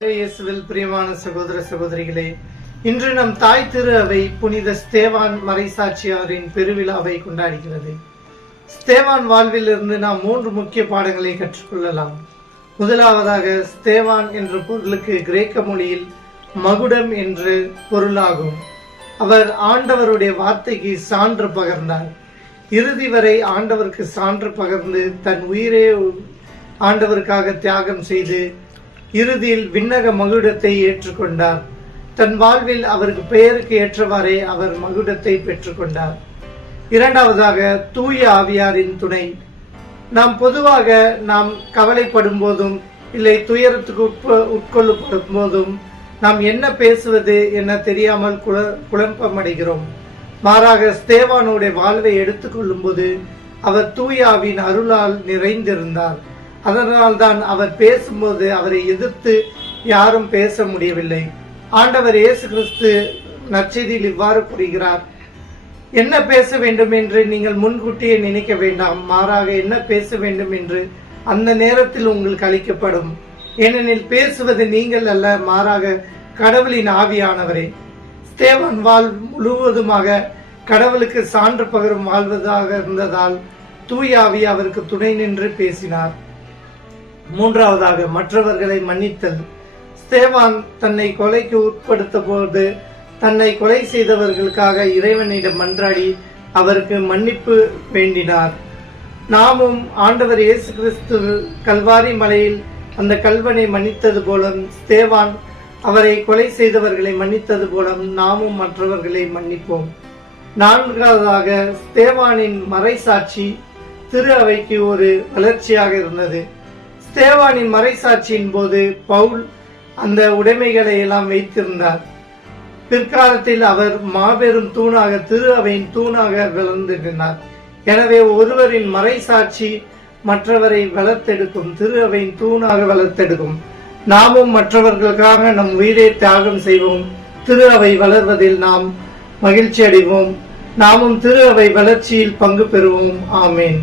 இயேசுவில் பிரியமான சகோதர சகோதரிகளே, இன்று நம் தாய் திரு அவை புனித ஸ்தேவான் மறைசாட்சியாரின் பெருவிழாவை கொண்டாடுகிறது. ஸ்தேவான் வாழ்வில் இருந்து நாம் 3 முக்கிய பாடங்களை கற்றுக்கொள்ளலாம். முதலாவதாக, ஸ்தேவான் என்ற பொருளுக்கு கிரேக்க மொழியில் மகுடம் என்று பொருளாகும். அவர் ஆண்டவருடைய வார்த்தைக்கு சான்று பகர்ந்தார். இறுதி வரை ஆண்டவருக்கு சான்று பகர்ந்து தன் உயிரை ஆண்டவருக்காக தியாகம் செய்து இறுதியில் விண்ணக மகுடத்தை ஏற்றுக்கொண்டார். தன் வாழ்வில் அவருக்கு பெயருக்கு ஏற்றவாறே அவர் மகுடத்தை பெற்றுக்கொண்டார். இரண்டாவதாக, தூய ஆவியாரின் துணை. நாம் பொதுவாக கவலைப்படும் போதும் இல்லை துயரத்துக்கு உட்கொள்ளப்படும் போதும் நாம் என்ன பேசுவது என தெரியாமல் குழப்பமடைகிறோம். மாறாக ஸ்தேவானுடைய வாழ்வை எடுத்துக்கொள்ளும் போது அவர் தூய ஆவியின் அருளால் நிறைந்திருந்தார். அதனால்தான் அவர் பேசும்போது அவரை எதிர்த்து யாரும் பேச முடியவில்லை. ஆண்டவர் இயேசு கிறிஸ்து நற்செய்தியில் இவ்வாறு கூறுகிறார்: என்ன பேச வேண்டும் என்று நீங்கள் முன்கூட்டியே நினைக்க வேண்டாம், மாறாக என்ன பேச வேண்டும் என்று அந்த நேரத்தில் உங்களுக்கு அளிக்கப்படும். ஏனெனில் பேசுவது நீங்கள் அல்ல, மாறாக கடவுளின் ஆவியானவரே. ஸ்தேவான் முழுவதுமாக கடவுளுக்கு சான்று பகரும் வாழ்வதாக இருந்ததால் தூய ஆவி அவருக்கு துணை நின்று பேசினார். மூன்றாவதாக, மற்றவர்களை மன்னித்தல். ஸ்தேவான் தன்னை கொலைக்கு உட்படுத்த போது தன்னை கொலை செய்தவர்களுக்காக இறைவனிடம் மன்றாடி அவருக்கு மன்னிப்பு வேண்டினார். நாமும் ஆண்டவர் இயேசு கிறிஸ்து கல்வாரி மலையில் அந்த கல்வனை மன்னித்தது போல, ஸ்தேவான் அவரை கொலை செய்தவர்களை மன்னித்தது போல நாமும் மற்றவர்களை மன்னிப்போம். நான்காவதாக, ஸ்தேவானின் மறைசாட்சி திரு அவைக்கு ஒரு வளர்ச்சியாக இருந்தது. ஸ்தேவானின் மறைசாட்சியின் போது பவுல் அந்த உடைமைகளை எல்லாம் வைத்திருந்தார். பிற்காலத்தில் அவர் மாபெரும் தூணாக, திரு அவையின் தூணாக வளர்ந்திருந்தார். எனவே ஒருவரின் மறைசாட்சி மற்றவரை வளர்த்தெடுக்கும், திரு அவையின் தூணாக வளர்த்தெடுக்கும். நாமும் மற்றவர்களுக்காக நம் உயிரை தியாகம் செய்வோம். திரு அவை வளர்வதில் நாம் மகிழ்ச்சி அடைவோம். நாமும் திரு அவை வளர்ச்சியில் பங்கு பெறுவோம். ஆமேன்.